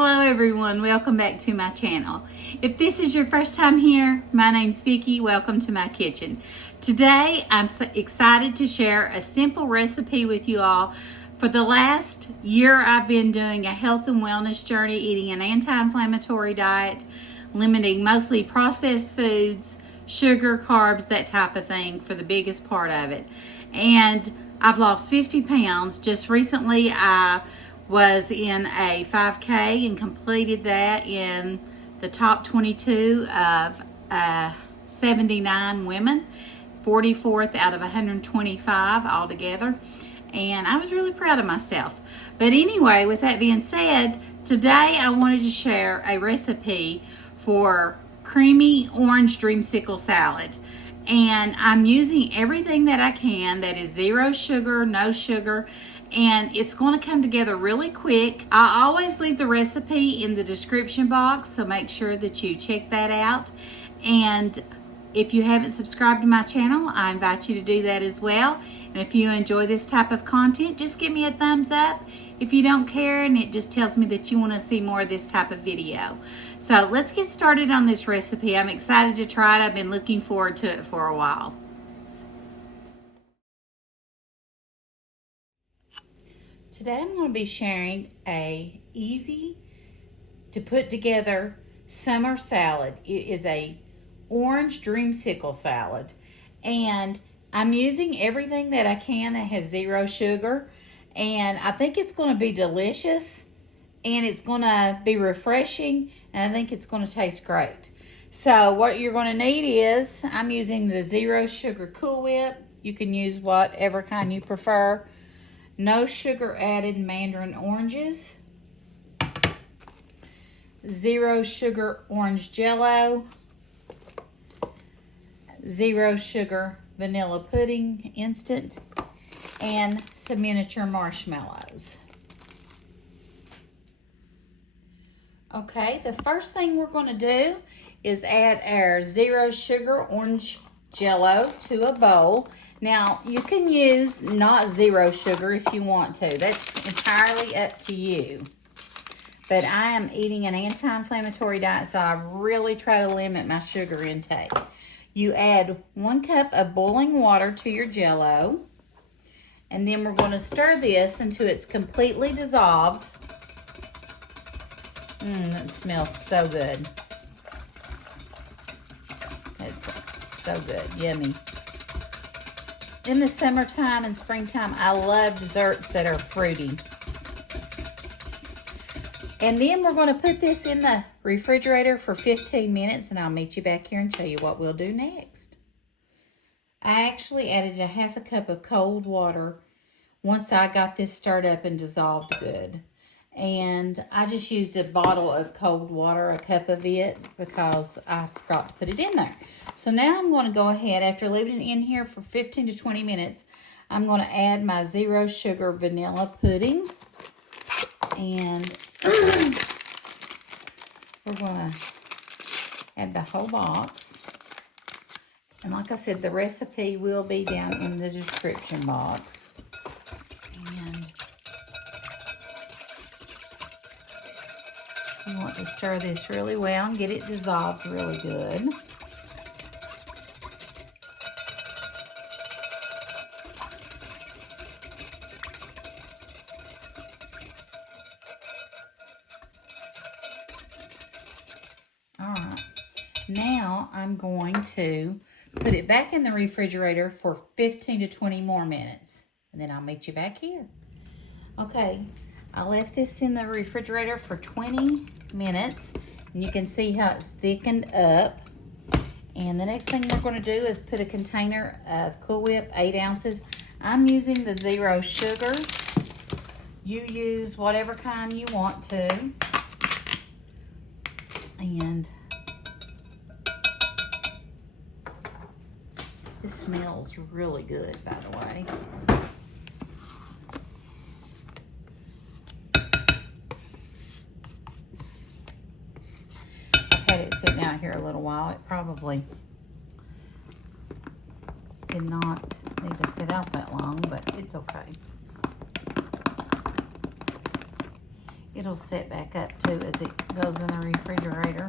Hello everyone, welcome back to my channel. If this is your first time here, my name's Vickie. Welcome to my kitchen. Today I'm so excited to share a simple recipe with you all. For the last year I've been doing a health and wellness journey, eating an anti-inflammatory diet, limiting mostly processed foods, sugar, carbs, that type of thing for the biggest part of it. And I've lost 50 pounds. Just recently I was in a 5K and completed that in the top 22 of 79 women, 44th out of 125 altogether, and I was really proud of myself. But anyway, with that being said, today I wanted to share a recipe for creamy orange dreamsicle salad. And I'm using everything that I can that is zero sugar, no sugar, and it's going to come together really quick. I always leave the recipe in the description box, so make sure that you check that out. And if you haven't subscribed to my channel, I invite you to do that as well. And if you enjoy this type of content, just give me a thumbs up. If you don't care, and it just tells me that you want to see more of this type of video. So let's get started on this recipe. I'm excited to try it. I've been looking forward to it for a while. Today I'm going to be sharing a easy to put together summer salad. It is a orange dreamsicle salad, and I'm using everything that I can that has zero sugar, and I think it's going to be delicious, and it's going to be refreshing, and I think it's going to taste great. So what you're going to need is, I'm using the zero sugar Cool Whip. You can use whatever kind you prefer. No sugar added mandarin oranges, zero sugar orange Jell-O, zero sugar vanilla pudding instant, and some miniature marshmallows. Okay, the first thing we're going to do is add our zero sugar orange Jell-O to a bowl. Now, you can use not zero sugar if you want to. That's entirely up to you. But I am eating an anti-inflammatory diet, so I really try to limit my sugar intake. You add 1 cup of boiling water to your Jell-O, and then we're going to stir this until it's completely dissolved. That smells so good. It's so good, yummy. In the summertime and springtime, I love desserts that are fruity. And then we're going to put this in the refrigerator for 15 minutes, and I'll meet you back here and show you what we'll do next. I actually added a half a cup of cold water once I got this stirred up and dissolved good. And I just used a bottle of cold water, a cup of it, because I forgot to put it in there. So now I'm going to go ahead, after leaving it in here for 15 to 20 minutes, I'm going to add my zero sugar vanilla pudding. And we're going to add the whole box. And like I said, the recipe will be down in the description box. And you want to stir this really well and get it dissolved really good. Alright, now I'm going to put it back in the refrigerator for 15 to 20 more minutes, and then I'll meet you back here. Okay, I left this in the refrigerator for 20 minutes, and you can see how it's thickened up. And the next thing we're going to do is put a container of Cool Whip, 8 ounces. I'm using the zero sugar. You use whatever kind you want to. And this smells really good, by the way. I've had it sitting out here a little while. It probably did not need to sit out that long, but it's okay. It'll set back up too as it goes in the refrigerator.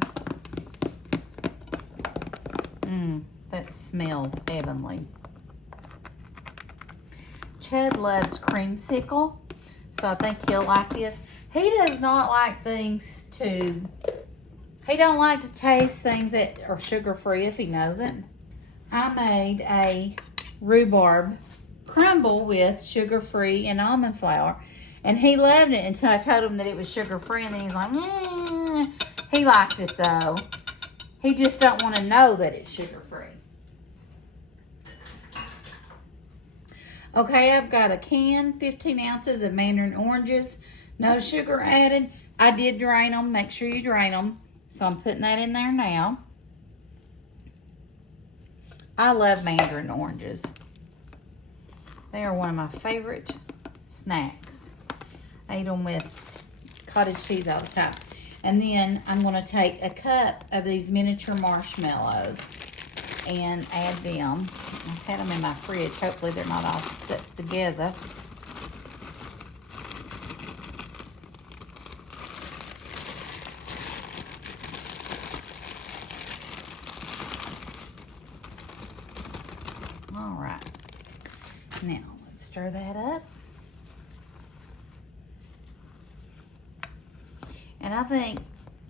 That smells heavenly. Chad loves creamsicle, so I think he'll like this. He does not like he don't like to taste things that are sugar-free if he knows it. I made a rhubarb crumble with sugar-free and almond flour, and he loved it until I told him that it was sugar-free, and then he's like, He liked it though. He just don't want to know that it's sugar-free. Okay, I've got a can, 15 ounces of mandarin oranges, no sugar added. I did drain them. Make sure you drain them. So I'm putting that in there now. I love mandarin oranges. They are one of my favorite snacks. I eat them with cottage cheese all the time. And then I'm going to take a cup of these miniature marshmallows and add them. I've had them in my fridge. Hopefully they're not all stuck together. All right. Now let's stir that up. And I think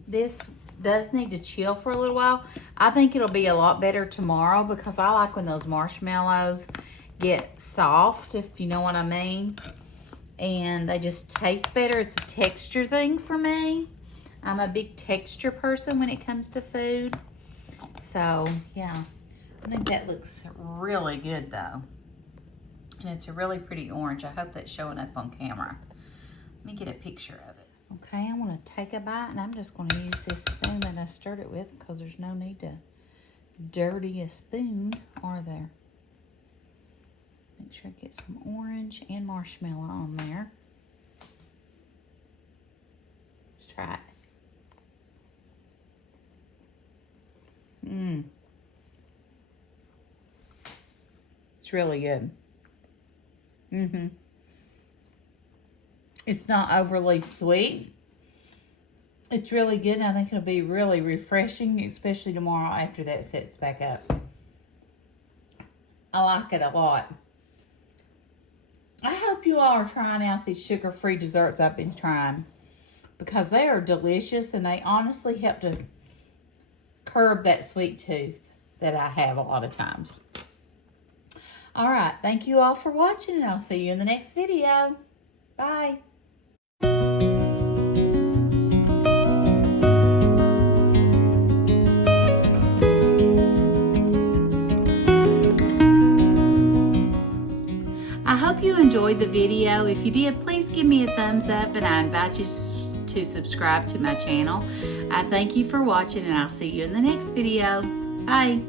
this does need to chill for a little while. I think it'll be a lot better tomorrow because I like when those marshmallows get soft, if you know what I mean. And they just taste better. It's a texture thing for me. I'm a big texture person when it comes to food. So, yeah. I think that looks really good though. And it's a really pretty orange. I hope that's showing up on camera. Let me get a picture of it. Okay, I want to take a bite, and I'm just going to use this spoon that I stirred it with because there's no need to dirty a spoon, are there? Make sure I get some orange and marshmallow on there. Let's try it. It's really good. It's not overly sweet. It's really good, and I think it'll be really refreshing, especially tomorrow after that sets back up. I like it a lot. I hope you all are trying out these sugar-free desserts I've been trying because they are delicious, and they honestly help to curb that sweet tooth that I have a lot of times. All right, thank you all for watching, and I'll see you in the next video. Bye. I hope you enjoyed the video. If you did, please give me a thumbs up, and I invite you to subscribe to my channel. I thank you for watching, and I'll see you in the next video. Bye.